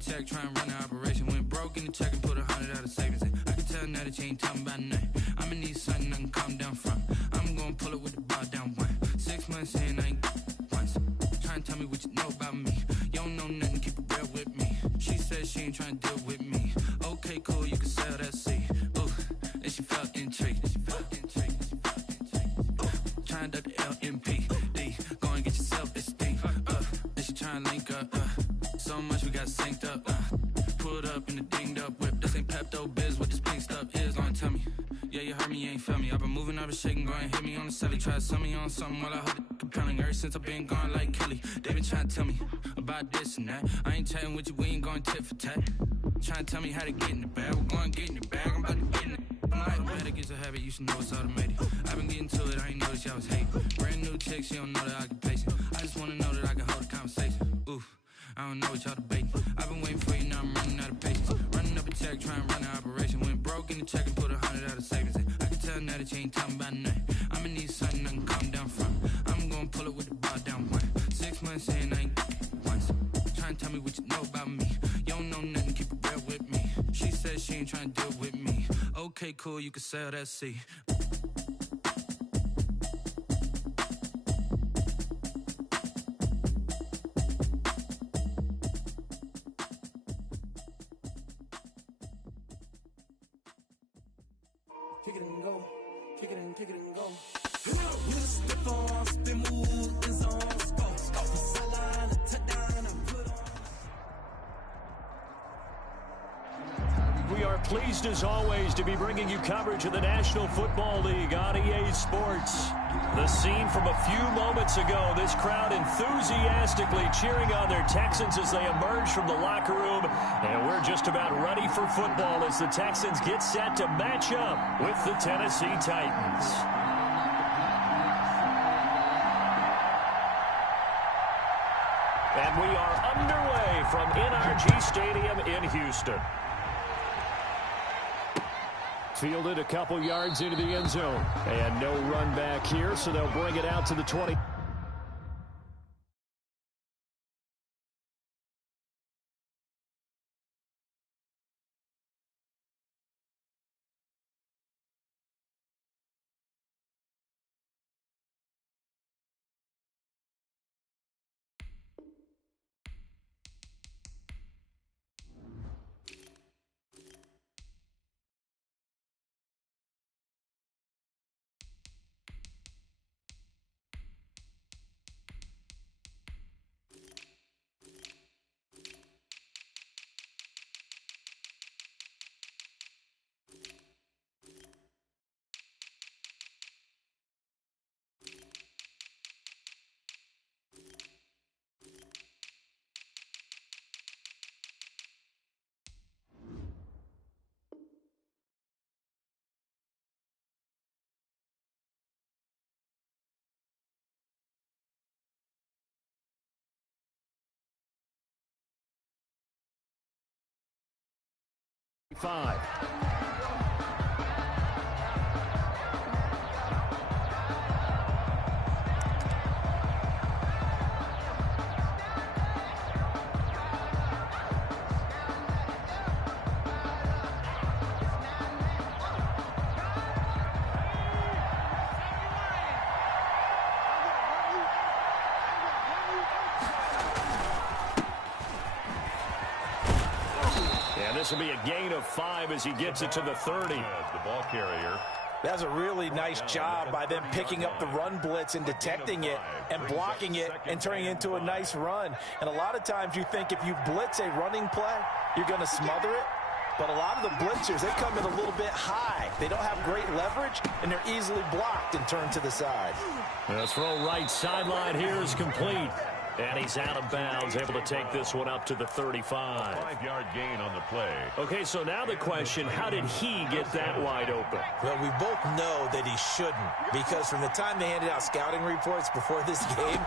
tech, try and run the operation. Went broke in the check and put 100 out of savings in. I can tell now that you ain't talking about nothing. I'ma need something I can calm down from. I'm gonna pull it with the bar down one. 6 months in, I ain't once. Try and tell me what you know about me. You don't know nothing, keep it real with me. She said she ain't trying to deal with me. Okay, cool, you can sell that seed. Ooh, and she felt intrigued. Try and duck the LMPD. Go and get yourself this thing. And she try and link up. So much we got synced up. Pulled up in the dinged up whip. This ain't Pepto Biz, what this pink stuff is. Long tell me. Yeah, you heard me, you ain't felt me. I've been moving, I've been shaking, go and hit me on the celly. Try to sell me on something while I hold it compelling. Ever since I've been gone like Kelly, they been trying to tell me about this and that. I ain't chatting with you, we ain't going tit for tat. Trying to tell me how to get in the bag. We're going to get in the bag, I'm about to get in it. I'm like, better get a habit, you should know it's automated. I've been getting to it, I ain't noticed y'all was hating. Brand new chick, she don't know the occupation. I just wanna know that I can hold a conversation. Oof, I don't know what y'all debating. I've been waiting for you, now I'm running out of patience. Running up a check, trying to run the operation. Went broke in the check and put 100 out of savings in. I can tell now that you ain't talking about nothing. I'ma need something I can calm down from. I'm gonna pull it with the bar down one. 6 months in, I ain't once. Trying to tell me what you know about me. You don't know nothing, keep it real with me. She said she ain't trying to deal with me. Okay, cool, you can sell that seed. Kick it and go, kick it and go. With the force, the move is on. Scope the sideline, a touchdown, and put on. We are pleased as always to be bringing you coverage of the National Football League on EA Sports. The scene from a few moments ago, this crowd enthusiastically cheering on their Texans as they emerge from the locker room. And we're just about ready for football as the Texans get set to match up with the Tennessee Titans. And we are underway from NRG Stadium in Houston. Fielded a couple yards into the end zone. And no run back here, so they'll bring it out to the 20. Five. This will be a gain of 5 as he gets it to the 30. The ball carrier. That's a really nice job by them picking up the run blitz and detecting it and blocking it and turning it into a nice run. And a lot of times you think if you blitz a running play, you're going to smother it. But a lot of the blitzers, they come in a little bit high. They don't have great leverage, and they're easily blocked and turned to the side. The throw right sideline here is complete. And he's out of bounds, able to take this one up to the 35. 5-yard gain on the play. Okay, so now the question, how did he get that wide open? Well, we both know that he shouldn't, because from the time they handed out scouting reports before this game,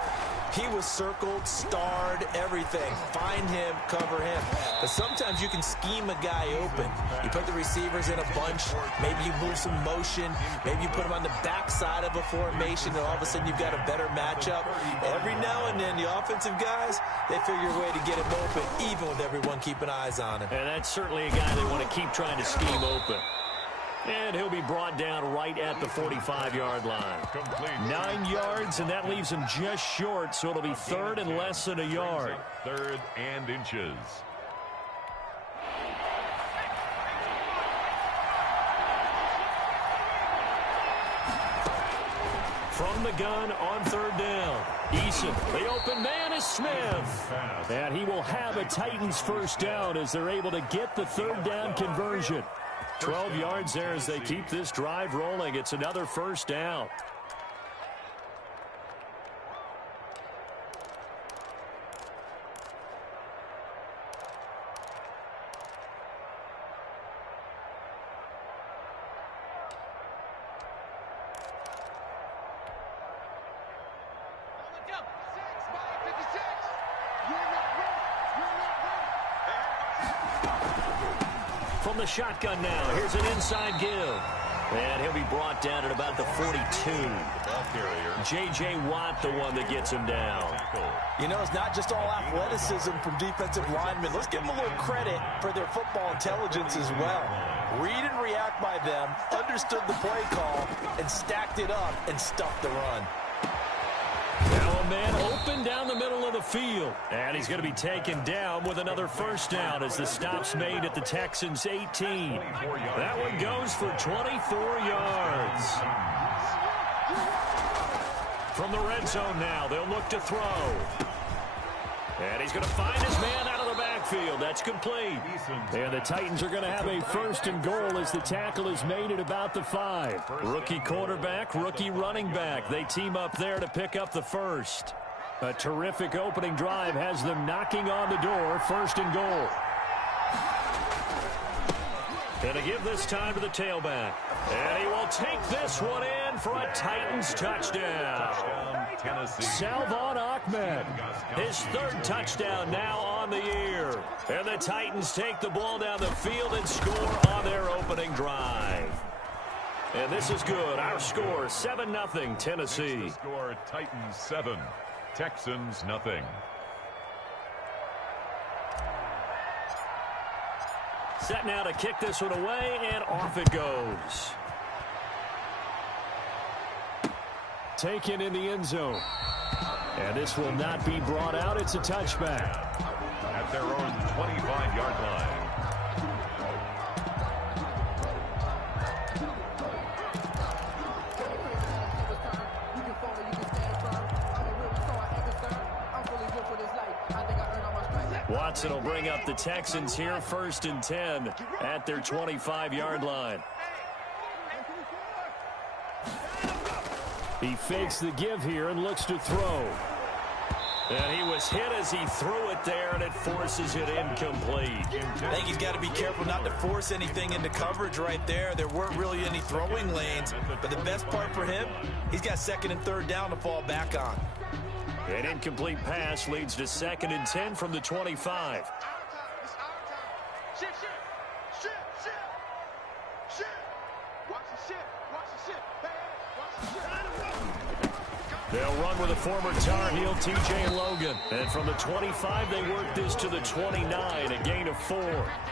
he was circled, starred, everything. Find him, cover him. But sometimes you can scheme a guy open. You put the receivers in a bunch. Maybe you move some motion. Maybe you put them on the backside of a formation, and all of a sudden you've got a better matchup. Every now and then, the offensive guys, they figure a way to get him open, even with everyone everyone keeping eyes on him. And that's certainly a guy they want to keep trying to scheme open. And he'll be brought down right at the 45-yard line. 9 yards, and that leaves him just short, so it'll be third and less than a yard. Third and inches. From the gun on third down. Eason, the open man is Smith. And he will have a Titans first down as they're able to get the third down conversion. 12 yards there as they keep this drive rolling. It's another first down. From the shotgun now, here's an inside give. And he'll be brought down at about the 42. J.J. Watt, the one that gets him down. You know, it's not just all athleticism from defensive linemen. Let's give them a little credit for their football intelligence as well. Read and react by them, understood the play call, and stacked it up and stuffed the run. Now a man open down the middle of the field. And he's going to be taken down with another first down as the stop's made at the Texans' 18. That one goes for 24 yards. From the red zone now, they'll look to throw. And he's going to find his man out of the backfield. That's complete. And the Titans are going to have a first and goal as the tackle is made at about the 5. Rookie quarterback, rookie running back. They team up there to pick up the first. A terrific opening drive has them knocking on the door. First and goal. And to give this time to the tailback. And he will take this one in for a Titans touchdown. Salvon Ahmed, his third touchdown now on the year. And the Titans take the ball down the field and score on their opening drive. And this is good. Our score, 7-0 Tennessee. The score, Titans 7, Texans nothing. Set now to kick this one away, and off it goes. Taken in the end zone. And this will not be brought out. It's a touchback. At their own 25-yard line. Watson will bring up the Texans here, first and 10 at their 25-yard line. He fakes the give here and looks to throw. And he was hit as he threw it there, and it forces it incomplete. I think he's got to be careful not to force anything into coverage right there. There weren't really any throwing lanes, but the best part for him, he's got second and third down to fall back on. An incomplete pass leads to second and 10 from the 25. They'll run with a former Tar Heel, T.J. Logan. And from the 25, they work this to the 29, a gain of 4.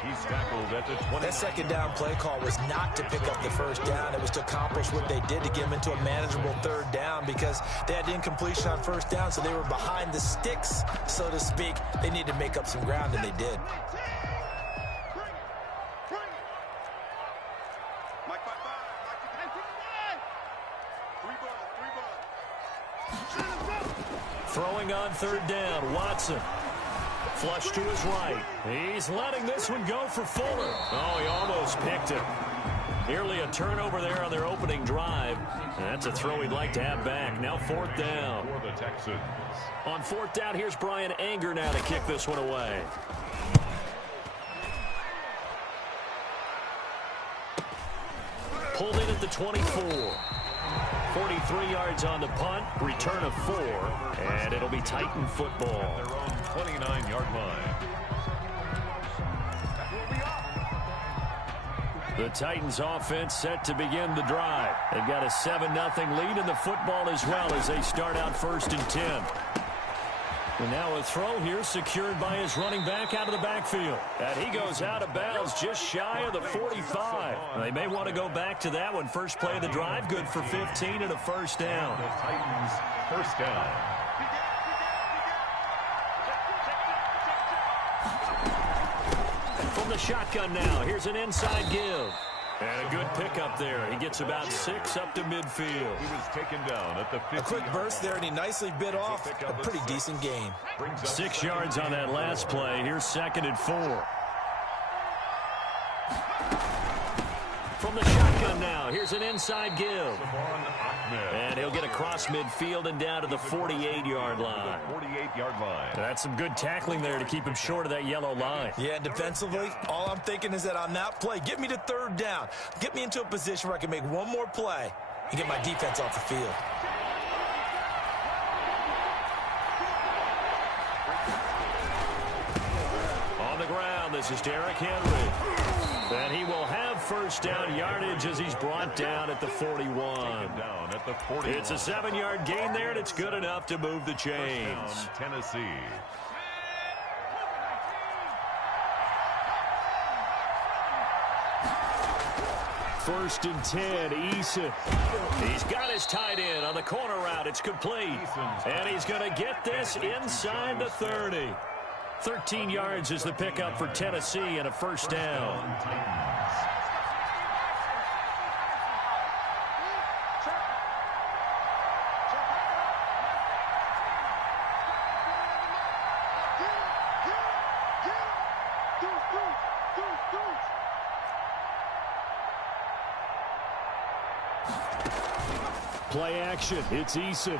He's tackled at the 20. That second down play call was not to pick up the first down. It was to accomplish what they did to get them into a manageable third down because they had incompletion on first down, so they were behind the sticks, so to speak. They needed to make up some ground, and they did. Throwing on third down, Watson. Flush to his right. He's letting this one go for Fuller. Oh, he almost picked it. Nearly a turnover there on their opening drive. That's a throw he'd like to have back. Now fourth down. For the Texans. On fourth down, here's Brian Anger now to kick this one away. Pulled in at the 24. 43 yards on the punt, return of 4, and it'll be Titan football. At their own 29-yard line. The Titans offense set to begin the drive. They've got a 7-0 lead in the football as well as they start out first and 10. And now a throw here secured by his running back out of the backfield. And he goes out of bounds just shy of the 45. They may want to go back to that one. First play of the drive, good for 15 and a first down. The Titans, first down. From the shotgun now, here's an inside give. And a good pickup there. He gets about 6 up to midfield. He was taken down at the 50. A quick burst there, and he nicely bit off a pretty decent gain. 6 yards on that last play. Here's 2nd and 4. From the shotgun now, here's an inside give. And he'll get across midfield and down to the 48-yard line. 48-yard line. That's some good tackling there to keep him short of that yellow line. Yeah, defensively, all I'm thinking is that on that play, get me to 3rd down. Get me into a position where I can make one more play and get my defense off the field. On the ground, this is Derrick Henry. And he will have first down yardage as he's brought down at the 41. It's a 7-yard gain there, and it's good enough to move the chains. Tennessee. First and 10, Eason. He's got his tight end on the corner route. It's complete. And he's going to get this inside the 30. 13 yards is the pickup for Tennessee and a first down. Play action. It's Eason.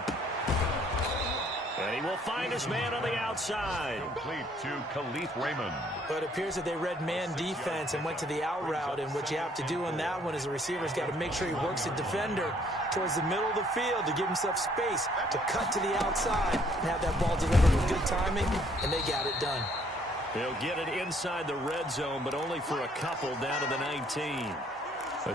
And he will find his man on the outside. Complete to Khalif Raymond. But it appears that they read man defense and went to the out route. And what you have to do on that one is the receiver's got to make sure he works the defender towards the middle of the field to give himself space to cut to the outside and have that ball delivered with good timing, and they got it done. He'll get it inside the red zone, but only for a couple down to the 19.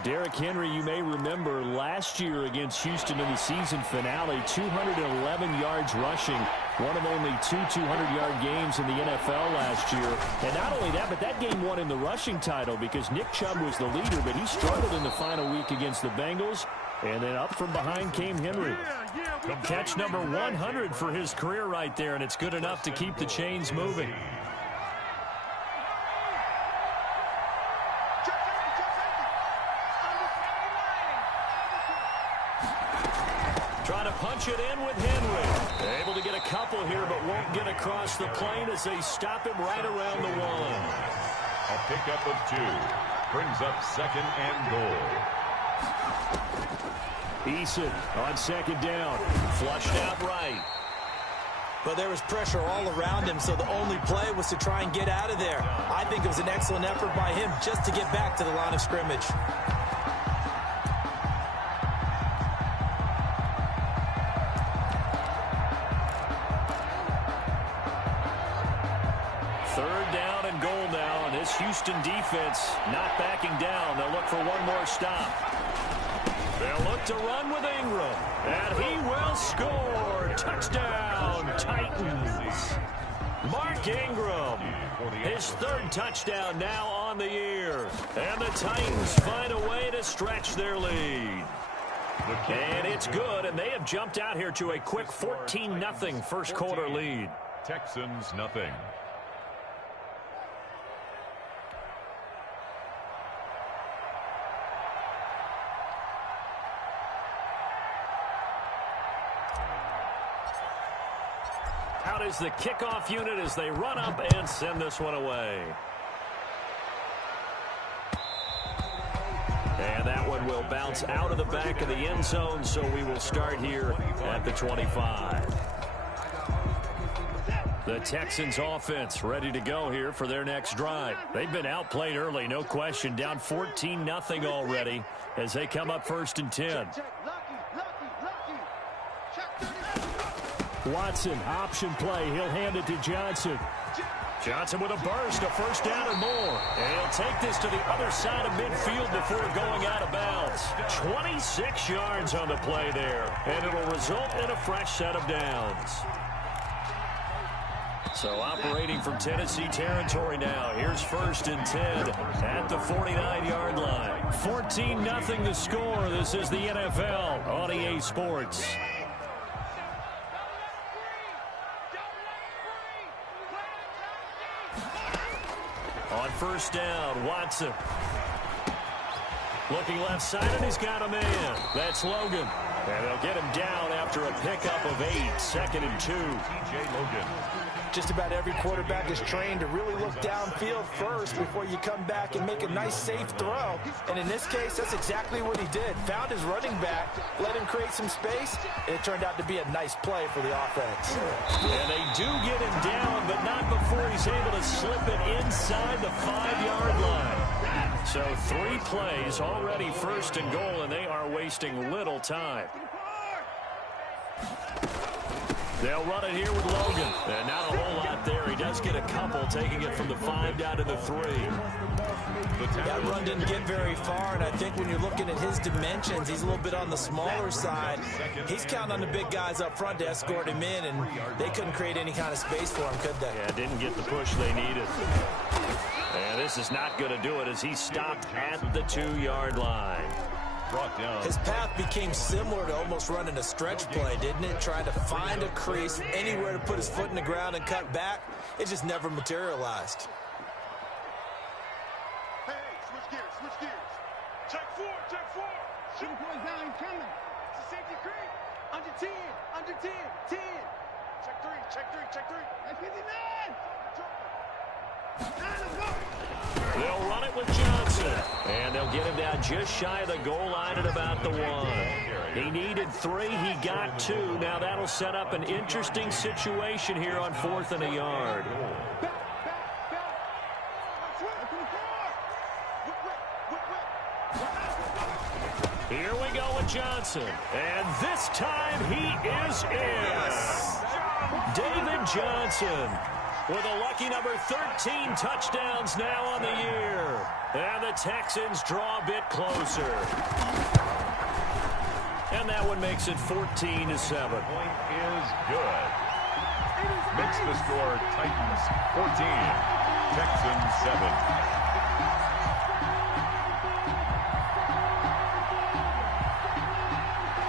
Derrick Henry, you may remember last year against Houston in the season finale, 211 yards rushing, one of only 2 200-yard games in the NFL last year. And not only that, but that game won him the rushing title because Nick Chubb was the leader, but he struggled in the final week against the Bengals. And then up from behind came Henry. Catch number 100 for his career right there, and it's good enough to keep the chains moving. Trying to punch it in with Henry. Able to get a couple here, but won't get across the plane as they stop him right around the 1. A pickup of 2. Brings up 2nd and goal. Eason on 2nd down. Flushed out right. But there was pressure all around him, so the only play was to try and get out of there. I think it was an excellent effort by him just to get back to the line of scrimmage. Houston defense not backing down. They'll look for one more stop. They'll look to run with Ingram. And he will score. Touchdown, Titans. Mark Ingram. His 3rd touchdown now on the year. And the Titans find a way to stretch their lead. And it's good, and they have jumped out here to a quick 14-0 first quarter lead. Texans nothing. Out is the kickoff unit as they run up and send this one away. And that one will bounce out of the back of the end zone, so we will start here at the 25. The Texans offense ready to go here for their next drive. They've been outplayed early, no question. Down 14-0 already as they come up 1st and 10. Watson, option play. He'll hand it to Johnson. Johnson with a burst, a first down and more. And he'll take this to the other side of midfield before going out of bounds. 26 yards on the play there. And it'll result in a fresh set of downs. So operating from Tennessee territory now. Here's 1st and 10 at the 49-yard line. 14-0 the score. This is the NFL on EA Sports. On 1st down, Watson. Looking left side, and he's got a man. That's Logan. And they'll get him down after a pickup of 8. 2nd and 2. TJ Logan. Just about every quarterback is trained to really look downfield first before you come back and make a nice, safe throw. And in this case, that's exactly what he did. Found his running back, let him create some space, and it turned out to be a nice play for the offense. And they do get him down, but not before he's able to slip it inside the 5-yard line. So 3 plays, already 1st and goal, and they are wasting little time. They'll run it here with Logan. And not a whole lot there. He does get a couple, taking it from the 5 down to the 3. That run didn't get very far, and I think when you're looking at his dimensions, he's a little bit on the smaller side. He's counting on the big guys up front to escort him in, and they couldn't create any kind of space for him, could they? Yeah, didn't get the push they needed. And this is not going to do it as he stopped at the 2-yard line. Brought down. His path became similar to almost running a stretch play, didn't it? Trying to find a crease, anywhere to put his foot in the ground and cut back. It just never materialized. Hey, switch gears, switch gears. Check 4, check 4. Shoot boys down, he's coming. It's a safety creep. Under 10, under 10, 10. Check 3, check 3, check 3. That's 59. They'll run it with Johnson. And they'll get him down just shy of the goal line at about the 1. He needed 3. He got 2. Now that'll set up an interesting situation here on 4th and a yard. Here we go with Johnson. And this time he is in. David Johnson with a lucky number 13 touchdowns now on the year. And the Texans draw a bit closer. And that one makes it 14-7. Point is good. Makes the score Titans 14, Texans 7.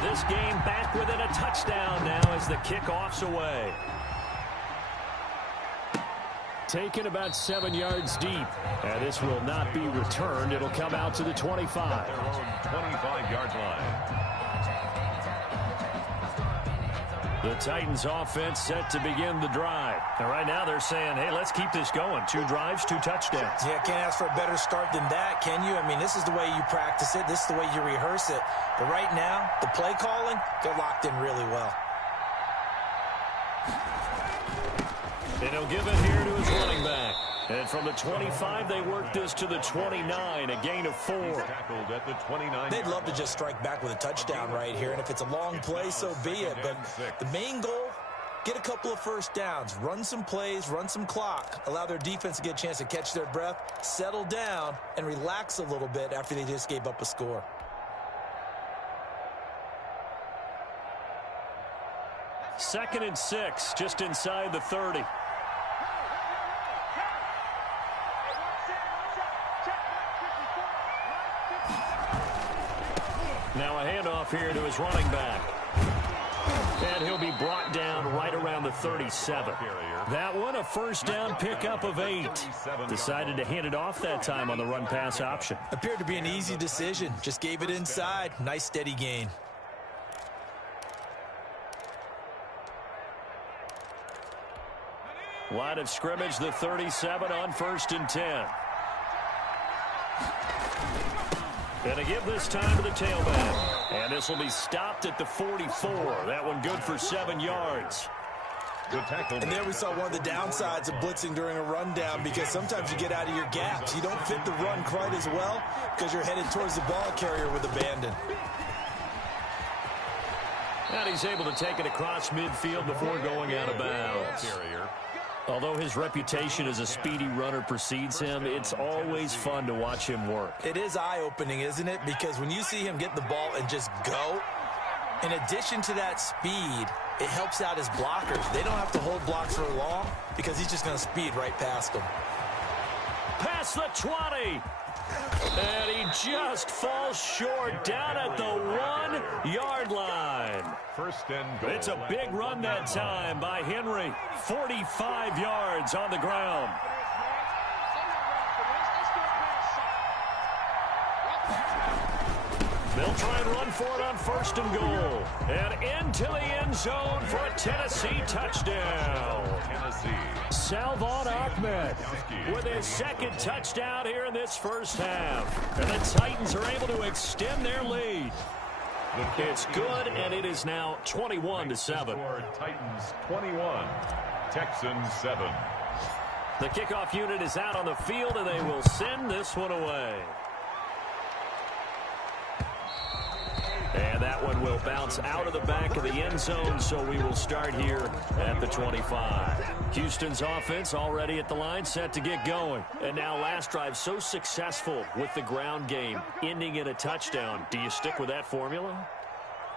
This game back within a touchdown now as the kickoff's away. Taken about 7 yards deep. And this will not be returned. It'll come out to the 25. Their own 25-yard line. The Titans offense set to begin the drive. And right now they're saying, hey, let's keep this going. 2 drives, 2 touchdowns. Yeah, can't ask for a better start than that, can you? I mean, this is the way you practice it. This is the way you rehearse it. But right now, the play calling, they're locked in really well. And he'll give it here to his running back. And from the 25, they work this to the 29, a gain of 4. Tackled at the 29. They'd love to just strike back with a touchdown right here, and if it's a long play, so be it. But the main goal, get a couple of first downs, run some plays, run some clock, allow their defense to get a chance to catch their breath, settle down, and relax a little bit after they just gave up a score. Second and 6, just inside the 30. Now a handoff here to his running back. And he'll be brought down right around the 37. That one, a first down pickup of 8. Decided to hand it off that time on the run-pass option. Appeared to be an easy decision. Just gave it inside. Nice steady gain. Line of scrimmage, the 37 on 1st and 10. And a give this time to the tailback. And this will be stopped at the 44. That one good for 7 yards. Good tackle. And there we saw one of the downsides of blitzing during a rundown, because sometimes you get out of your gaps. You don't fit the run quite as well because you're headed towards the ball carrier with abandon. And he's able to take it across midfield before going out of bounds. Although his reputation as a speedy runner precedes him, it's always fun to watch him work. It is eye-opening, isn't it? Because when you see him get the ball and just go, in addition to that speed, it helps out his blockers. They don't have to hold blocks for long because he's just going to speed right past them. Past the 20. And he just falls short down at the 1-yard line. First and goal. It's a big run that time by Henry. 45 yards on the ground. They'll try and run for it on first and goal. And into the end zone for a Tennessee touchdown. Salvon Ahmed with his second touchdown here in this first half. And the Titans are able to extend their lead. It's good, and it is now 21-7. Titans 21, Texans 7. The kickoff unit is out on the field, and they will send this one away. And that one will bounce out of the back of the end zone, so we will start here at the 25. Houston's offense already at the line, set to get going. And now last drive so successful with the ground game, ending in a touchdown. Do you stick with that formula?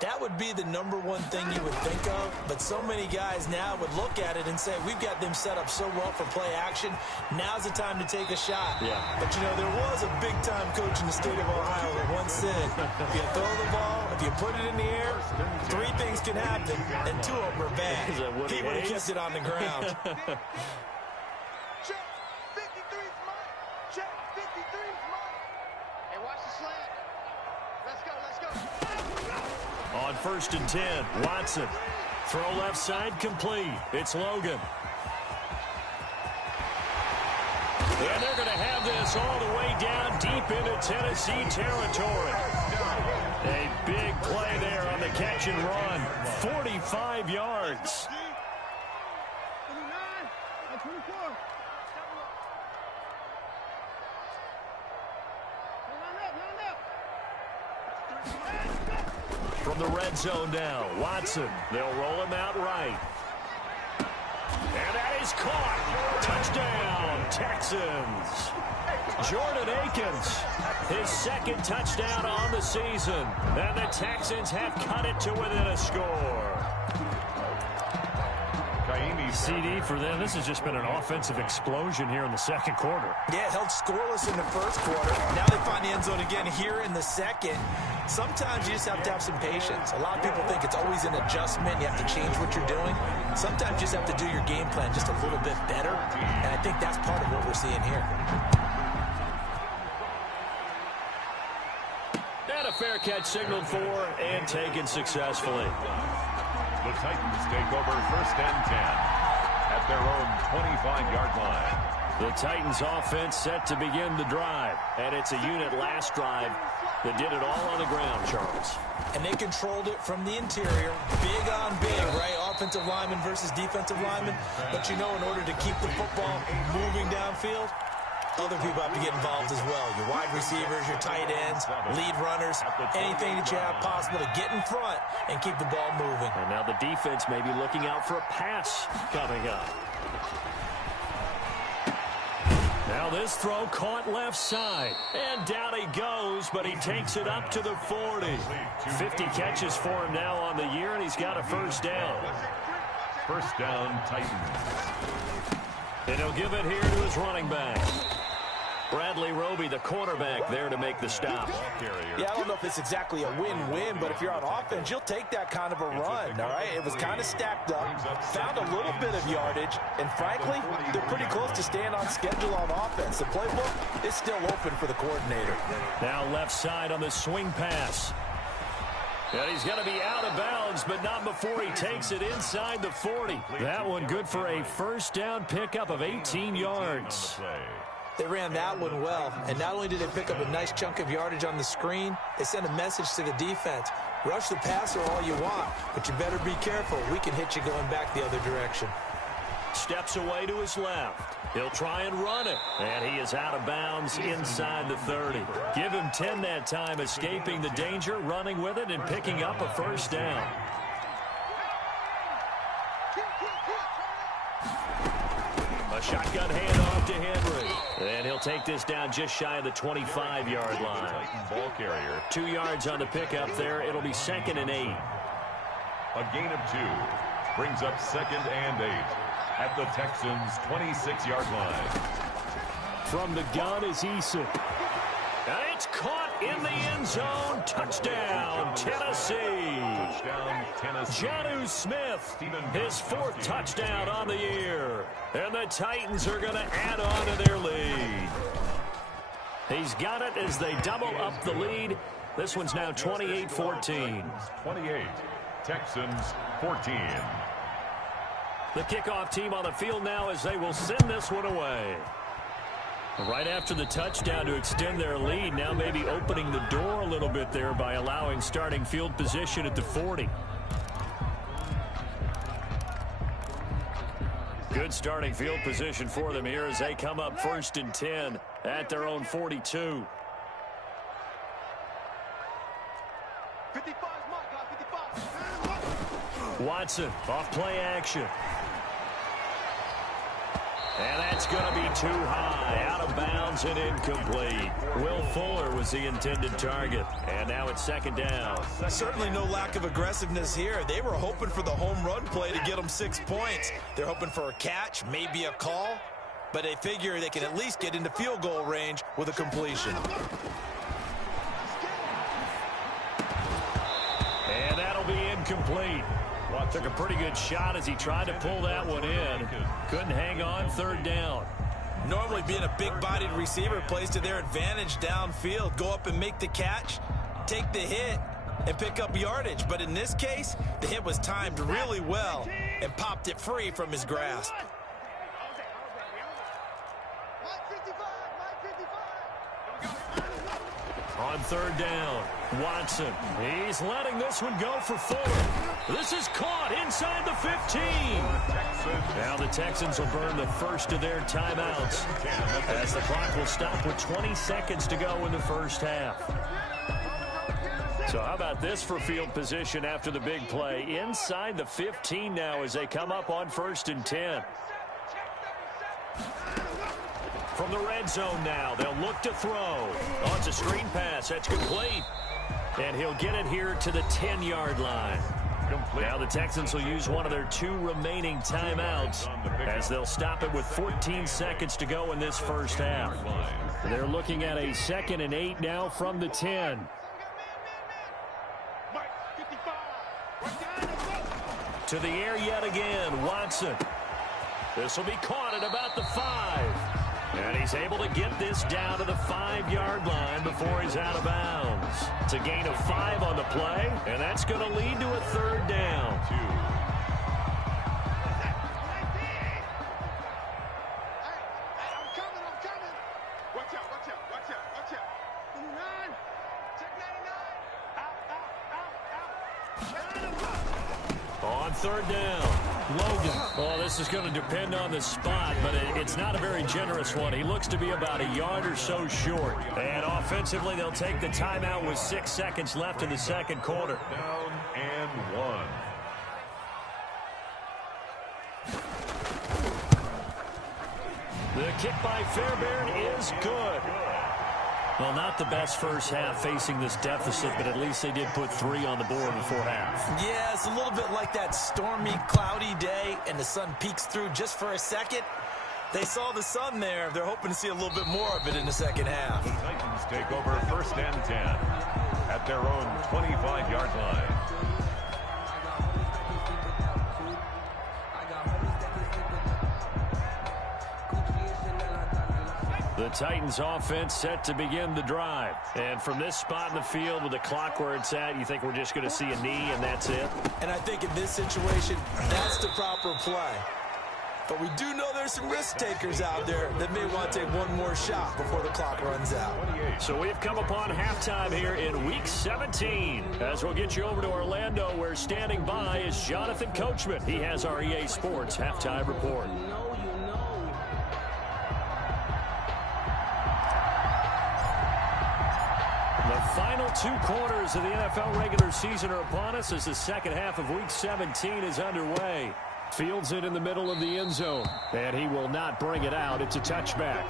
That would be the number one thing you would think of, but so many guys now would look at it and say, we've got them set up so well for play action. Now's the time to take a shot. Yeah. But, you know, there was a big-time coach in the state of Ohio that once said, if you throw the ball, if you put it in the air, 3 things can happen, and 2 of them are bad. He would have kept it on the ground. Check. 53's mine. Check. 53's mine. Hey, watch the slant. Let's go, let's go. On first and 10, Watson. Throw left side complete. It's Logan. And they're going to have this all the way down deep into Tennessee territory. A big play there on the catch and run. 45 yards. 29 and 24. From the red zone now, Watson. They'll roll him out right. And that is caught. Touchdown, Texans. Jordan Akins, his second touchdown on the season. And the Texans have cut it to within a score. CD for them. This has just been an offensive explosion here in the second quarter. Yeah, held scoreless in the first quarter. Now they find the end zone again here in the second. Sometimes you just have to have some patience. A lot of people think it's always an adjustment. You have to change what you're doing. Sometimes you just have to do your game plan just a little bit better. And I think that's part of what we're seeing here. And a fair catch signaled for and taken successfully. The Titans take over first and 10 at their own 25-yard line. The Titans offense set to begin the drive. And it's a unit last drive that did it all on the ground, Charles. And they controlled it from the interior. Big on big, right? Offensive lineman versus defensive lineman. But you know, in order to keep the football moving downfield, other people have to get involved as well. Your wide receivers, your tight ends, lead runners, anything that you have possible to get in front and keep the ball moving. And now the defense may be looking out for a pass coming up. Now this throw caught left side. And down he goes, but he takes it up to the 40. 50 catches for him now on the year, and he's got a first down. First down, Titans. And he'll give it here to his running back. Bradley Roby, the quarterback, there to make the stop. Yeah, I don't know if it's exactly a win-win, but if you're on offense, you'll take that kind of a run, all right? It was kind of stacked up, found a little bit of yardage, and frankly, they're pretty close to staying on schedule on offense. The playbook is still open for the coordinator. Now left side on the swing pass. And he's going to be out of bounds, but not before he takes it inside the 40. That one good for a first down pickup of 18 yards. They ran that one well, and not only did they pick up a nice chunk of yardage on the screen, they sent a message to the defense. Rush the passer all you want, but you better be careful. We can hit you going back the other direction. Steps away to his left. He'll try and run it. And he is out of bounds inside the 30. Give him 10 that time, escaping the danger, running with it, and picking up a first down. A shotgun handoff to Henry. And he'll take this down just shy of the 25-yard line. Ball carrier. 2 yards on the pickup there. It'll be 2nd and 8. A gain of 2. Brings up 2nd and 8 at the Texans' 26-yard line. From the gun is Eason. And it's caught in the end zone. Touchdown, Tennessee. Touchdown, Tennessee. Jonnu Smith, his 4th touchdown on the year. And the Titans are going to add on to their lead. He's got it as they double up the lead. This one's now 28-14. 28, Texans 14. The kickoff team on the field now as they will send this one away. Right after the touchdown to extend their lead, now maybe opening the door a little bit there by allowing starting field position at the 40. Good starting field position for them here as they come up 1st and 10 at their own 42. 55 mark, 55. Watson off play action. And that's going to be too high, out of bounds and incomplete. Will Fuller was the intended target, and now it's 2nd down. Certainly no lack of aggressiveness here. They were hoping for the home run play to get them 6 points. They're hoping for a catch, maybe a call, but they figure they can at least get into field goal range with a completion. And that'll be incomplete. Took a pretty good shot as he tried to pull that one in. Couldn't hang on, 3rd down. Normally being a big-bodied receiver plays to their advantage downfield. Go up and make the catch, take the hit, and pick up yardage. But in this case, the hit was timed really well and popped it free from his grasp. On 3rd down, Watson. He's letting this one go for Fuller. This is caught inside the 15. Now the Texans will burn the first of their timeouts as the clock will stop with 20 seconds to go in the first half. So how about this for field position after the big play? Inside the 15 now as they come up on 1st and 10. From the red zone now, they'll look to throw. Oh, it's a screen pass. That's complete. And he'll get it here to the 10-yard line. Now the Texans will use one of their 2 remaining timeouts as they'll stop it with 14 seconds to go in this first half. They're looking at a 2nd and 8 now from the 10. To the air yet again, Watson. This will be caught at about the 5. And he's able to get this down to the 5-yard line before he's out of bounds. It's a gain of 5 on the play, and that's going to lead to a 3rd down. On 3rd down, Logan. Oh, this is going to depend on the spot, but it's not a very generous one. He looks to be about a yard or so short. And offensively, they'll take the timeout with 6 seconds left in the 2nd quarter. Down and 1. The kick by Fairbairn is good. Well, not the best first half facing this deficit, but at least they did put 3 on the board before half. Yeah, it's a little bit like that stormy, cloudy day, and the sun peeks through just for a second. They saw the sun there. They're hoping to see a little bit more of it in the 2nd half. The Titans take over 1st and 10 at their own 25-yard line. The Titans offense set to begin the drive. And from this spot in the field with the clock where it's at, you think we're just going to see a knee and that's it? And I think in this situation, that's the proper play. But we do know there's some risk takers out there that may want to take one more shot before the clock runs out. So we've come upon halftime here in Week 17. As we'll get you over to Orlando, where standing by is Jonathan Coachman. He has our EA Sports halftime report. The final 2 quarters of the NFL regular season are upon us as the 2nd half of Week 17 is underway. Fields it in the middle of the end zone, and he will not bring it out. It's a touchback.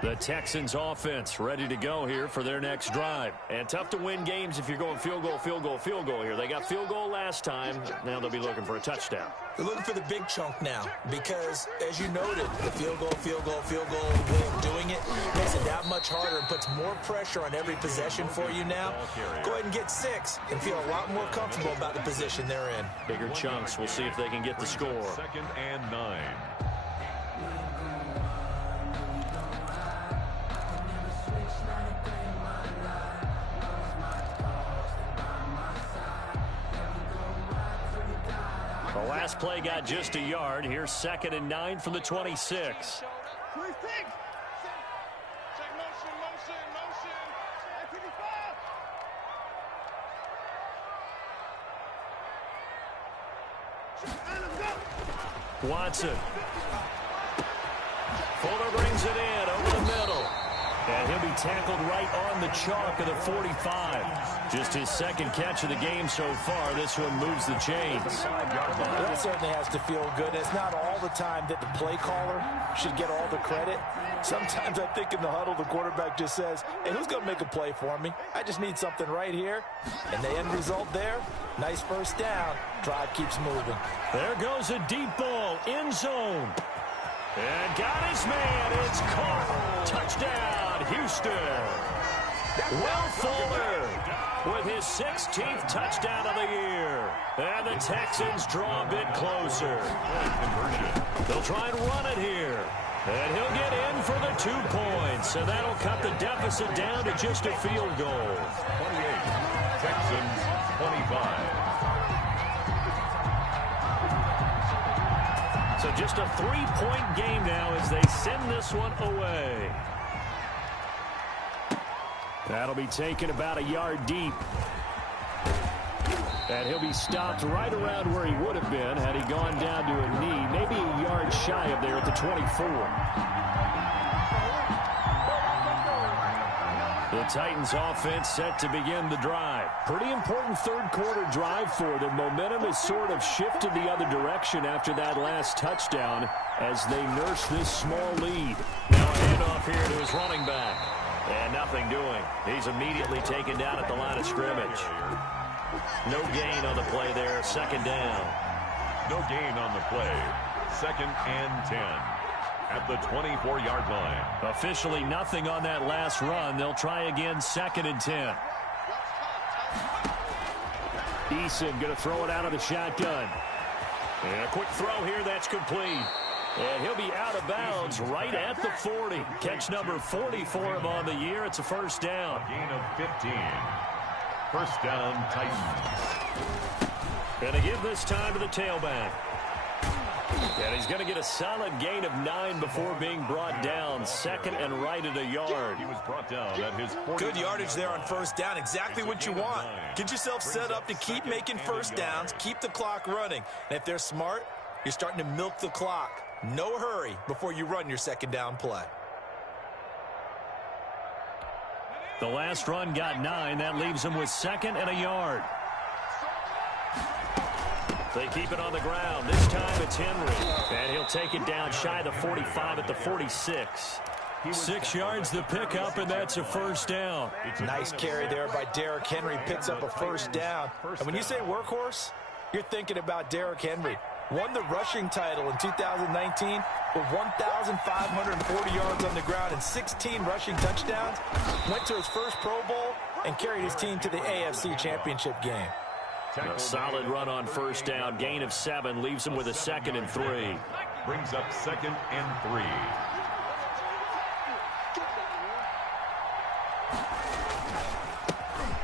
The Texans offense ready to go here for their next drive. And tough to win games if you're going field goal, field goal, field goal here. They got field goal last time. Now they'll be looking for a touchdown. They're looking for the big chunk now because, as you noted, the field goal, field goal, field goal way of doing it makes it that much harder and puts more pressure on every possession for you now. Go ahead and get 6 and feel a lot more comfortable about the position they're in. Bigger chunks. We'll see if they can get the score. 2nd and 9. The last play got just a yard. Here's 2nd and 9 from the 26. Check motion, motion. F55. Watson. Fuller brings it in over the middle. And he'll be tackled right on the chalk of the 45. Just his 2nd catch of the game so far. This one moves the chains. That certainly has to feel good. It's not all the time that the play caller should get all the credit. Sometimes I think in the huddle, the quarterback just says, hey, who's going to make a play for me? I just need something right here. And the end result there, nice first down. Drive keeps moving. There goes a deep ball, end zone. And got his man. It's caught. Touchdown, Houston. Will Fuller with his 16th touchdown of the year. And the Texans draw a bit closer. They'll try and run it here. And he'll get in for the 2 points. And that'll cut the deficit down to just a field goal. 28. Texans 25. So just a 3-point game now as they send this one away. That'll be taken about a yard deep. And he'll be stopped right around where he would have been had he gone down to a knee, maybe a yard shy of there at the 24. The Titans offense set to begin the drive. Pretty important 3rd quarter drive for them. Momentum has sort of shifted the other direction after that last touchdown as they nurse this small lead. Now a handoff here to his running back. And nothing doing. He's immediately taken down at the line of scrimmage. No gain on the play there. 2nd down. No gain on the play. 2nd and 10. At the 24-yard line. Officially nothing on that last run. They'll try again 2nd and 10. Eason going to throw it out of the shotgun. And a quick throw here. That's complete. And he'll be out of bounds right at the 40. Catch number 40 for him on the year. It's a 1st down. A gain of 15. 1st down, Titans. And to give this time to the tailback. And he's going to get a solid gain of 9 before being brought down. 2nd and right at a yard. He was brought down at his 40. Good yardage there on 1st down. Exactly what you want. Get yourself set up to keep making 1st downs. Keep the clock running. And if they're smart, you're starting to milk the clock. No hurry before you run your 2nd down play. The last run got 9. That leaves him with 2nd and a yard. They keep it on the ground. This time it's Henry. And he'll take it down shy of the 45 at the 46. 6 yards the pickup, and that's a 1st down. Nice carry there by Derrick Henry. Picks up a 1st down. And when you say workhorse, you're thinking about Derrick Henry. Won the rushing title in 2019 with 1,540 yards on the ground and 16 rushing touchdowns. Went to his first Pro Bowl and carried his team to the AFC Championship game. A solid run on 1st down. Gain of 7 leaves him with a 2nd and 3. Brings up 2nd and 3.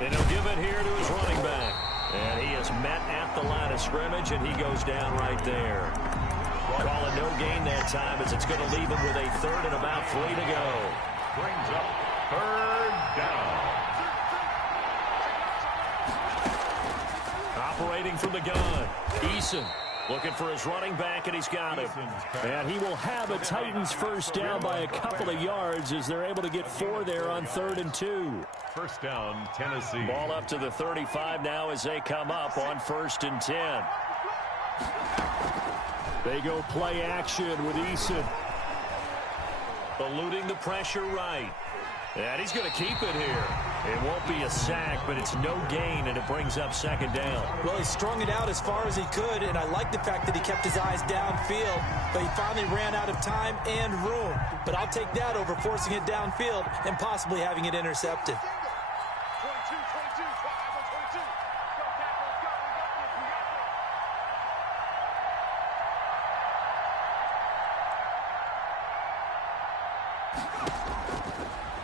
And he'll give it here to his running back. And he is met at the line of scrimmage, and he goes down right there. Call it no gain that time as it's going to leave him with a 3rd and about 3 to go. Brings up 3rd down. Operating from the gun, Eason looking for his running back, and he's got him. And he will have a Titans 1st down by a couple of yards as they're able to get 4 there on 3rd and 2. 1st down, Tennessee. Ball up to the 35 now as they come up on 1st and 10. They go play action with Eason. Eluding the pressure right. And he's going to keep it here. It won't be a sack, but it's no gain, and it brings up second down. Well, he strung it out as far as he could, and I like the fact that he kept his eyes downfield, but he finally ran out of time and room. But I'll take that over forcing it downfield and possibly having it intercepted. 22, 22, 22. Go, Capitals, go. We got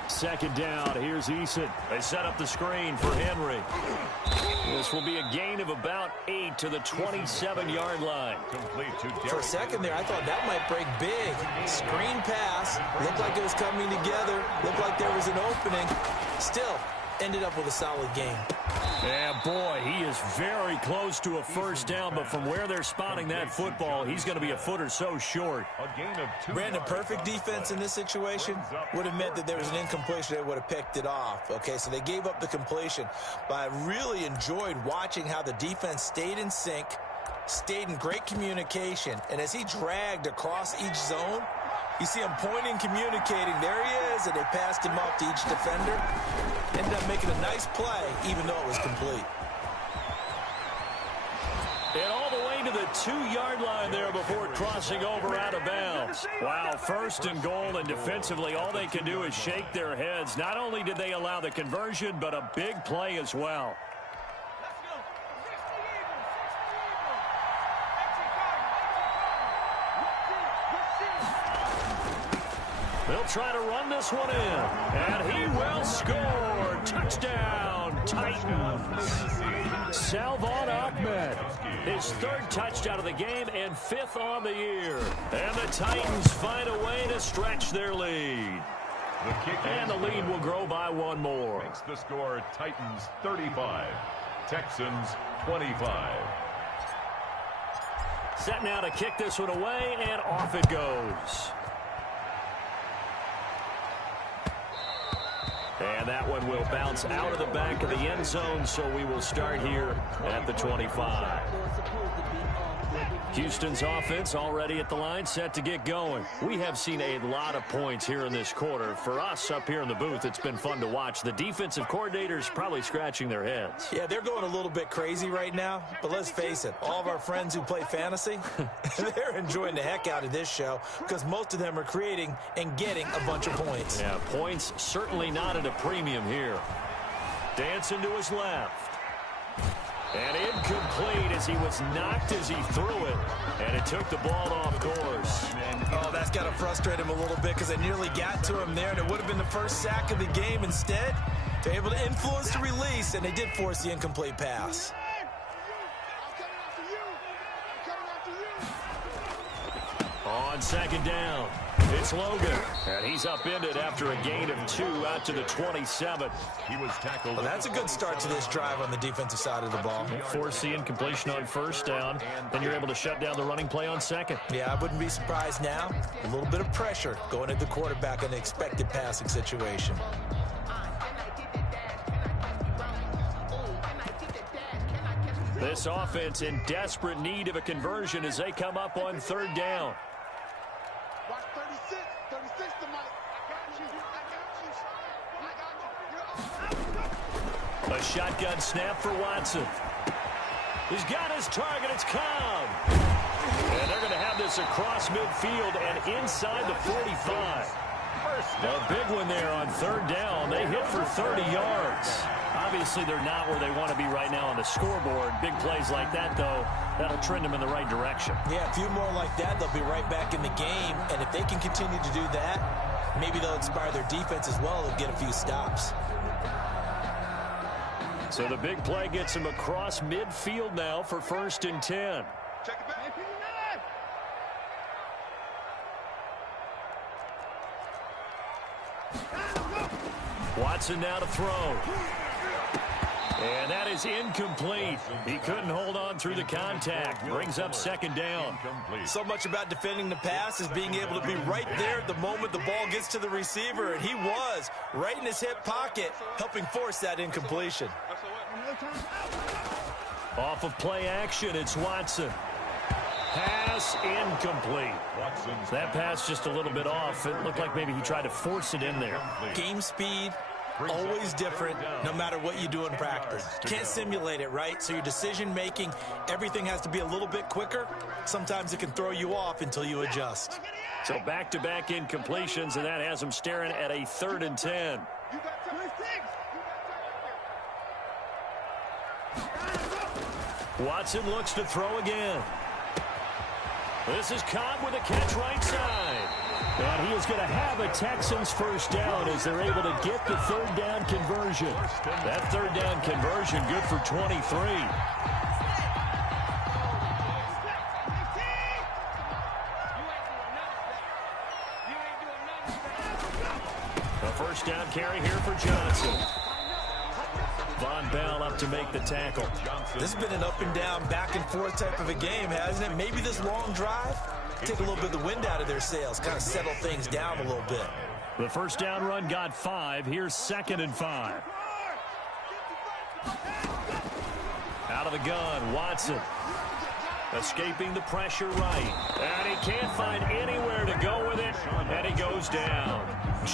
this. Second down, here's Eason. They set up the screen for Henry. This will be a gain of about 8 to the 27-yard line. Complete to Derek. For a second there, I thought that might break big. Screen pass. Looked like it was coming together. Looked like there was an opening. Still, ended up with a solid game. Yeah, boy, he is very close to a first down, but from where they're spotting that football, he's going to be a foot or so short. A gain of 2. Brandon, perfect defense in this situation would have meant that there was an incompletion. They would have picked it off. Okay, so they gave up the completion. But I really enjoyed watching how the defense stayed in sync, stayed in great communication. And as he dragged across each zone, you see him pointing, communicating. There he is, and they passed him off to each defender. Ended up making a nice play, even though it was complete. And all the way to the 2-yard line there before crossing over out of bounds. Wow, first and goal, and defensively all they can do is shake their heads. Not only did they allow the conversion, but a big play as well. They'll try to run this one in, and he will score. Touchdown, Titans. Salvon Ahmed, his 3rd touchdown of the game and 5th on the year. And the Titans find a way to stretch their lead. And the lead will grow by 1 more. Makes the score Titans 35, Texans 25. Set now to kick this one away, and off it goes. And that one will bounce out of the back of the end zone, so we will start here at the 25. Houston's offense already at the line, set to get going. We have seen a lot of points here in this quarter. For us up here in the booth, it's been fun to watch. The defensive coordinators probably scratching their heads. Yeah, they're going a little bit crazy right now, but let's face it, all of our friends who play fantasy, they're enjoying the heck out of this show because most of them are creating and getting a bunch of points. Yeah, points certainly not at a premium here. Dancing to his left. And incomplete as he was knocked as he threw it. And it took the ball off course. Oh, that's got to frustrate him a little bit because they nearly got to him there, and it would have been the first sack of the game. Instead, they're able to influence the release, and they did force the incomplete pass. On second down, it's Logan. And he's upended after a gain of 2 out to the 27. He was tackled. Well, that's a good start to this drive on the defensive side of the ball. Force the incompletion on first down, then you're able to shut down the running play on second. Yeah, I wouldn't be surprised now. A little bit of pressure going at the quarterback in the expected passing situation. This offense in desperate need of a conversion as they come up on 3rd down. Watch 36, 36 to Mike. I got you. A shotgun snap for Watson. He's got his target. It's Cobb. And they're going to have this across midfield and inside the 45. A big one there on 3rd down. They hit for 30 yards. Obviously, they're not where they want to be right now on the scoreboard. Big plays like that, though, that'll trend them in the right direction. Yeah, a few more like that, they'll be right back in the game. And if they can continue to do that, maybe they'll inspire their defense as well and get a few stops. So the big play gets him across midfield now for 1st and 10. Check it back. Watson now to throw. And that is incomplete. He couldn't hold on through the contact. Brings up 2nd down. So much about defending the pass is being able to be right there at the moment the ball gets to the receiver. And he was right in his hip pocket, helping force that incompletion. Off of play action, it's Watson. Pass incomplete. That pass just a little bit off. It looked like maybe he tried to force it in there. Game speed, always different no matter what you do in practice. Can't simulate it, right? So your decision making, everything has to be a little bit quicker. Sometimes it can throw you off until you adjust. So back-to-back incompletions, and that has him staring at a 3rd and 10. Watson looks to throw again. This is Cobb with a catch right side. And he is going to have a Texans first down as they're able to get the 3rd down conversion. That 3rd down conversion good for 23. A first down carry here for Johnson. Von Bell up to make the tackle. This has been an up and down, back and forth type of a game, hasn't it? Maybe this long drive, take a little bit of the wind out of their sails, kind of settle things down a little bit. The first down run got 5. Here's 2nd and 5. Out of the gun, Watson. Escaping the pressure right. And he can't find anywhere to go with it. And he goes down.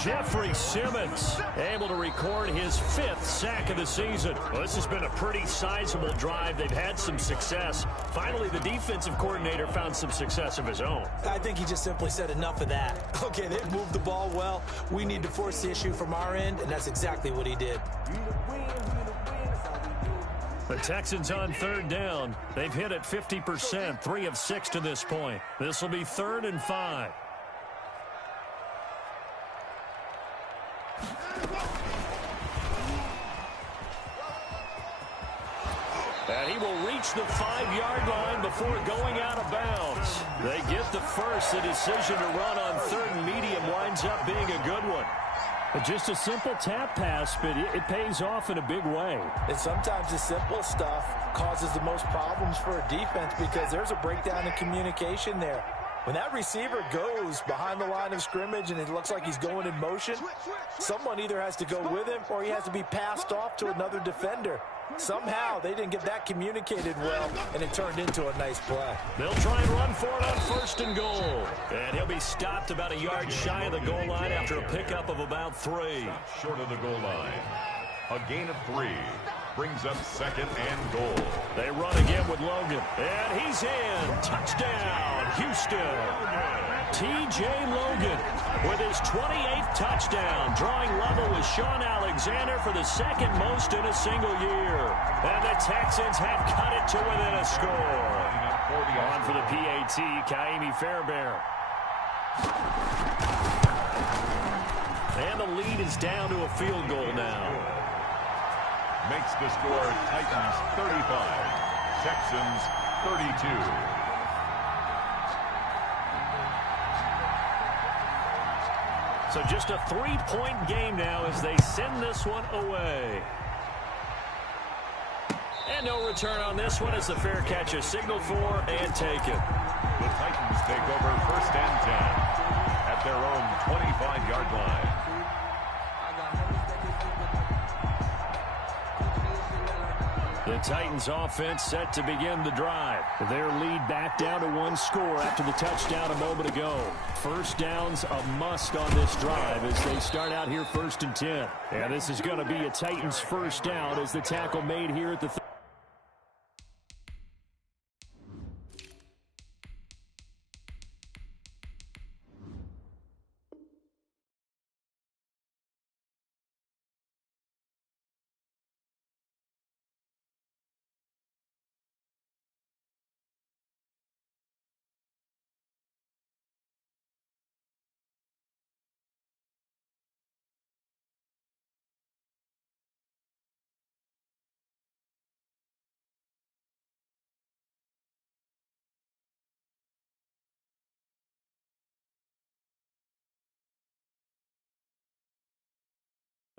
Jeffrey Simmons able to record his 5th sack of the season. Well, this has been a pretty sizable drive. They've had some success. Finally, the defensive coordinator found some success of his own. I think he just simply said enough of that. Okay, they've moved the ball well. We need to force the issue from our end, and that's exactly what he did. The Texans on 3rd down. They've hit it 50%, 3 of 6 to this point. This will be 3rd and 5. And he will reach the 5-yard line before going out of bounds. They get the first. The decision to run on 3rd and medium winds up being a good one. Just a simple tap pass, but it pays off in a big way. And sometimes the simple stuff causes the most problems for a defense because there's a breakdown in communication there. When that receiver goes behind the line of scrimmage and it looks like he's going in motion, someone either has to go with him or he has to be passed off to another defender. Somehow they didn't get that communicated well, and it turned into a nice play. They'll try and run for it on 1st and goal. And he'll be stopped about a yard shy of the goal line after a pickup of about 3. Short of the goal line. A gain of 3 brings up 2nd and goal. They run again with Logan. And he's in. Touchdown, Houston. T.J. Logan with his 28th touchdown, drawing level with Sean Alexander for the 2nd most in a single year. And the Texans have cut it to within a score. On for the PAT, Kaimi Fairbairn. And the lead is down to a field goal now. Makes the score Titans 35, Texans 32. So just a 3-point game now as they send this one away. And no return on this one as the fair catch is signaled for and taken. The Titans take over 1st and 10 at their own 25-yard line. The Titans offense set to begin the drive. Their lead back down to 1 score after the touchdown a moment ago. First down's a must on this drive as they start out here 1st and 10. And this is going to be a Titans first down as the tackle made here at the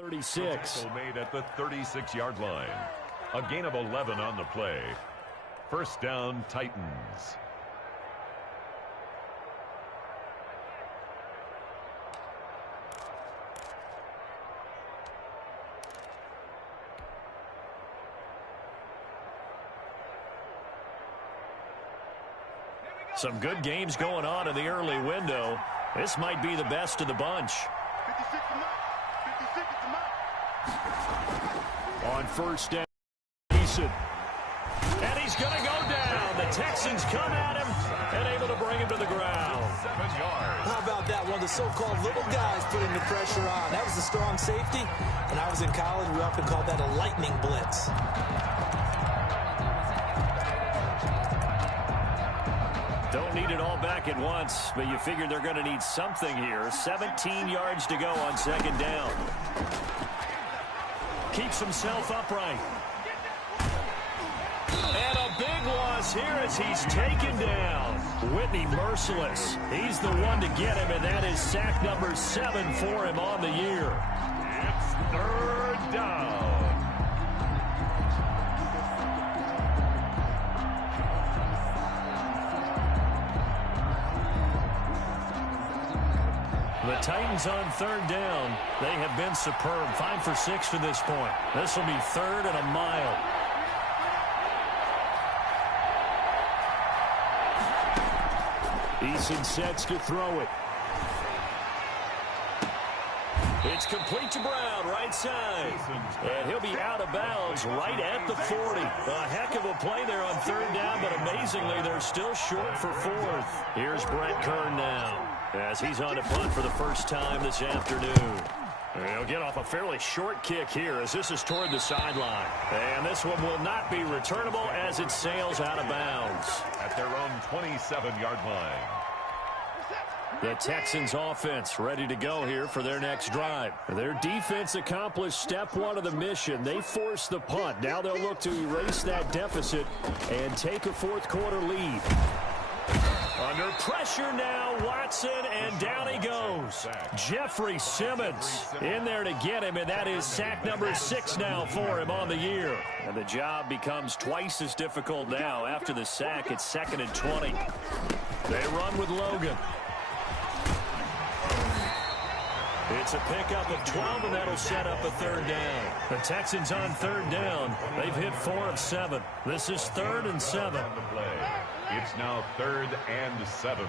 Tackle made at the 36-yard line. A gain of 11 on the play. First down, Titans. Some good games going on in the early window. This might be the best of the bunch. 56 to Mike. 56 to Mike. On first down, Eason. And he's going to go down. The Texans come at him and able to bring him to the ground. 7 yards. How about that? One of the so-called little guys putting the pressure on. That was a strong safety. When I was in college, we often called that a lightning blitz. Don't need it all back at once, but you figure they're going to need something here. 17 yards to go on second down. Keeps himself upright. And a big loss here as he's taken down. Whitney merciless. He's the one to get him, and that is sack number 7 for him on the year. It's third down. The Titans on third down. They have been superb. 5 for 6 to this point. This will be third and a mile. Eason sets to throw it. It's complete to Brown, right side. And he'll be out of bounds right at the 40. A heck of a play there on third down, but amazingly, they're still short for fourth. Here's Brett Kern now as he's on a punt for the first time this afternoon. He'll get off a fairly short kick here as this is toward the sideline. And this one will not be returnable as it sails out of bounds. At their own 27-yard line. The Texans offense ready to go here for their next drive. Their defense accomplished step 1 of the mission. They forced the punt. Now they'll look to erase that deficit and take a fourth quarter lead. Under pressure now, Watson, and down he goes. Jeffrey Simmons in there to get him, and that is sack number 6 now for him on the year. And the job becomes twice as difficult now. After the sack, it's 2nd and 20. They run with Logan. It's a pickup of 12, and that'll set up a third down. The Texans on third down. They've hit 4 of 7. This is 3rd and 7. It's now 3rd and 7.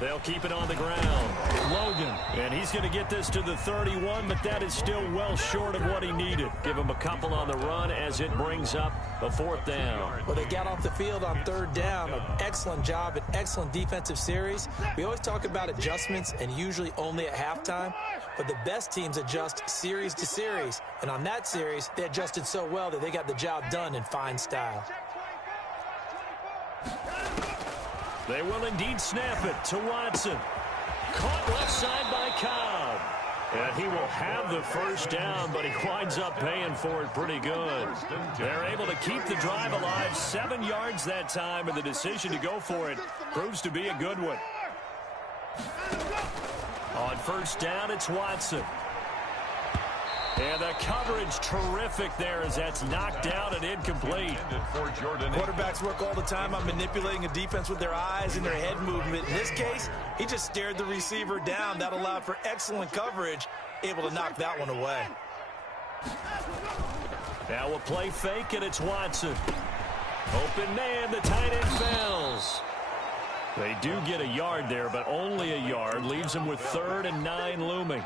They'll keep it on the ground. Logan, and he's going to get this to the 31, but that is still well short of what he needed. Give him a couple on the run as it brings up a 4th down. Well, they got off the field on third down. An excellent job, an excellent defensive series. We always talk about adjustments and usually only at halftime, but the best teams adjust series to series. And on that series, they adjusted so well that they got the job done in fine style. They will indeed snap it to Watson. Caught left side by Cobb. And he will have the first down, but he winds up paying for it pretty good. They're able to keep the drive alive. 7 yards that time, and the decision to go for it proves to be a good one. On first down, it's Watson. And the coverage terrific there as that's knocked down and incomplete. Quarterbacks work all the time on manipulating a defense with their eyes and their head movement. In this case, he just stared the receiver down. That allowed for excellent coverage, able to knock that one away. Now a play fake, and it's Watson. Open man, the tight end fails. They do get a yard there, but only a yard. Leaves them with 3rd and 9 looming.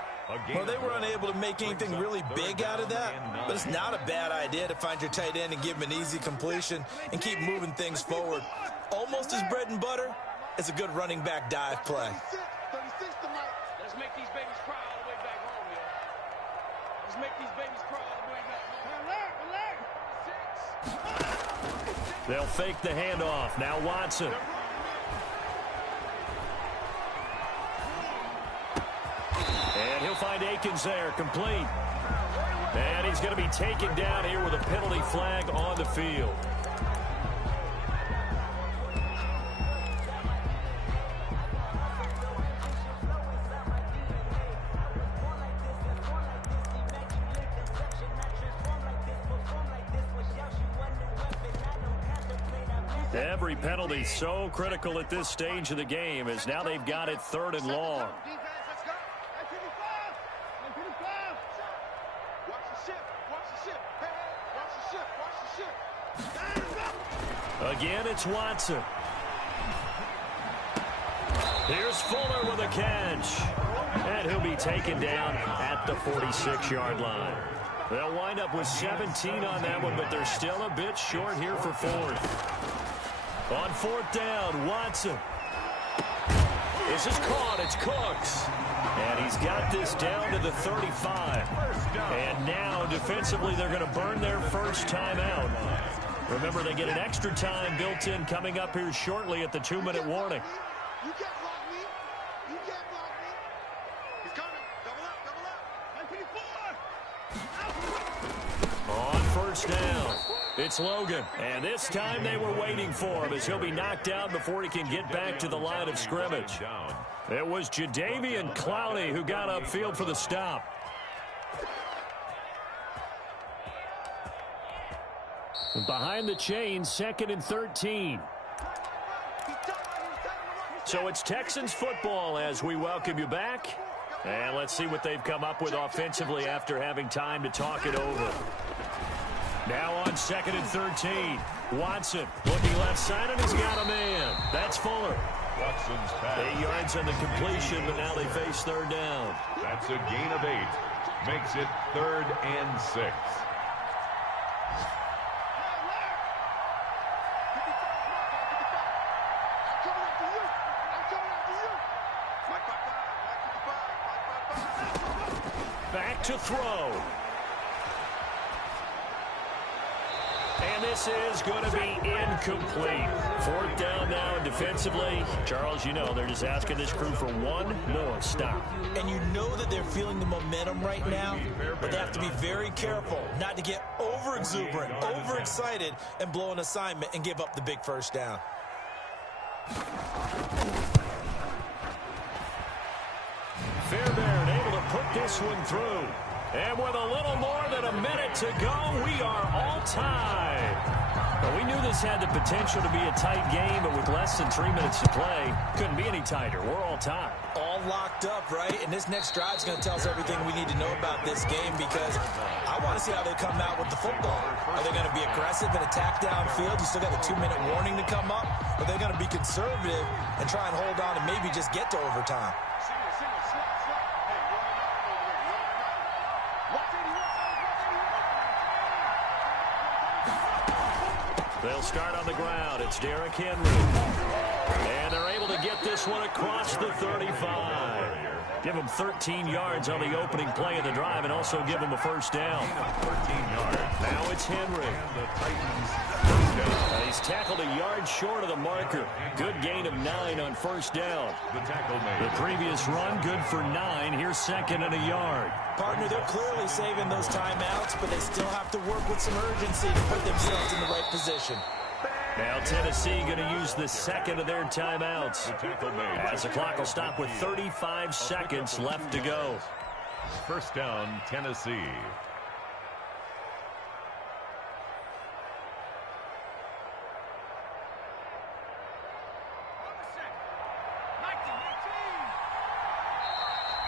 Well, they were unable to make anything really big out of that, but it's not a bad idea to find your tight end and give him an easy completion and keep moving things forward. Almost as bread and butter as a good running back dive play. 36 to Mike. Let's make these babies cry all the way back home, yo. Let's make these babies cry all the way back home. Relax. They'll fake the handoff. Now Watson. And he'll find Akins there, complete. And he's going to be taken down here with a penalty flag on the field. Every penalty so critical at this stage of the game as now they've got it 3rd and long. Again, it's Watson. Here's Fuller with a catch. And he'll be taken down at the 46-yard line. They'll wind up with 17 on that one, but they're still a bit short here for fourth. On fourth down, Watson. This is caught. It's Cooks. And he's got this down to the 35. And now, defensively, they're going to burn their first timeout. Remember, they get an extra time built in coming up here shortly at the 2-minute warning. You can't block me. You can't block me. He's coming. Double up. 924. On first down, it's Logan. And this time they were waiting for him as he'll be knocked down before he can get back to the line of scrimmage. It was Jadeveon Clowney who got upfield for the stop. Behind the chains, 2nd and 13. So it's Texans football as we welcome you back. And let's see what they've come up with offensively after having time to talk it over. Now on 2nd and 13. Watson looking left side, and he's got a man. That's Fuller. Watson's pass. 8 yards on the completion, but now they face third down. That's a gain of 8. Makes it 3rd and 6. Back to throw. And this is going to be incomplete. 4th down now, and defensively, Charles, you know, they're just asking this crew for one more stop. And you know that they're feeling the momentum right now, but they have to be very careful not to get over-exuberant, overexcited, and blow an assignment and give up the big first down. Fairbairn able to put this one through. And with a little more than a minute to go, we are all tied. Well, we knew this had the potential to be a tight game, but with less than 3 minutes to play, couldn't be any tighter. We're all tied. All locked up, right? And this next drive is going to tell us everything we need to know about this game, because I want to see how they come out with the football. Are they going to be aggressive and attack downfield? You still got the 2-minute warning to come up. Are they going to be conservative and try and hold on and maybe just get to overtime? They'll start on the ground. It's Derrick Henry. And they're able to get this one across the 35. Give them 13 yards on the opening play of the drive and also give them a first down. 13 yards. Now it's Henry. The Titans first down. He's tackled a yard short of the marker. Good gain of 9 on first down. The tackle made. The previous run, good for 9. Here's 2nd and a yard. Partner, they're clearly saving those timeouts, but they still have to work with some urgency to put themselves in the right position. Now Tennessee going to use the 2nd of their timeouts. The tackle made. As the clock will stop with 35 seconds left to go. First down, Tennessee.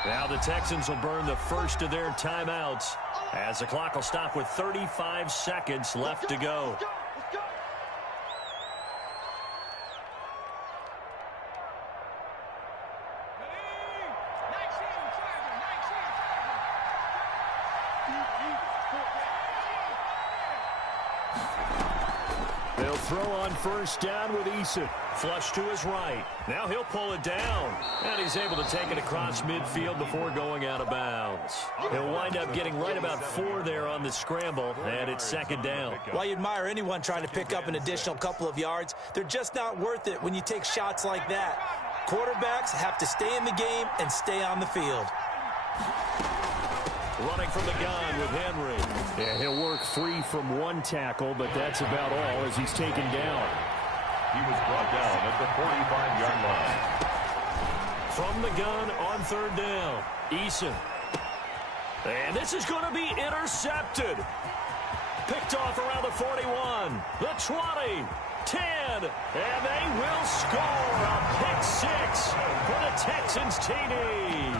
Now the Texans will burn the first of their timeouts as the clock will stop with 35 seconds left to go. They'll throw on first down with Eason. Flush to his right. Now he'll pull it down. And he's able to take it across midfield before going out of bounds. He'll wind up getting right about 4 there on the scramble, and it's 2nd down. While you admire anyone trying to pick up an additional couple of yards, they're just not worth it when you take shots like that. Quarterbacks have to stay in the game and stay on the field. Running from the gun with Henry. Yeah, he'll work free from one tackle, but that's about all as he's taken down. He was brought down at the 45-yard line. From the gun on 3rd down, Eason. And this is going to be intercepted. Picked off around the 41, the 20, 10, and they will score a pick 6 for the Texans TD.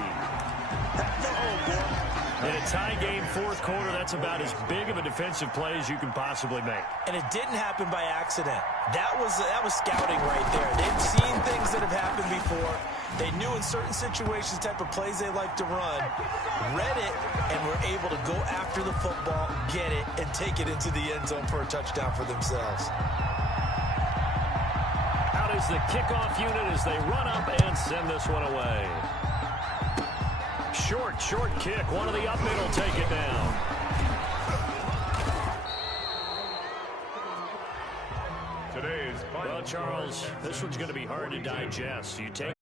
In a tie game, fourth quarter, that's about as big of a defensive play as you can possibly make. And it didn't happen by accident. That was scouting right there. They've seen things that have happened before. They knew in certain situations the type of plays they like to run, read it, and were able to go after the football, get it, and take it into the end zone for a touchdown for themselves. Out is the kickoff unit as they run up and send this one away. Short kick. One of the up middle take it down. Today's final. Well, Charles, this one's going to be hard to digest. You take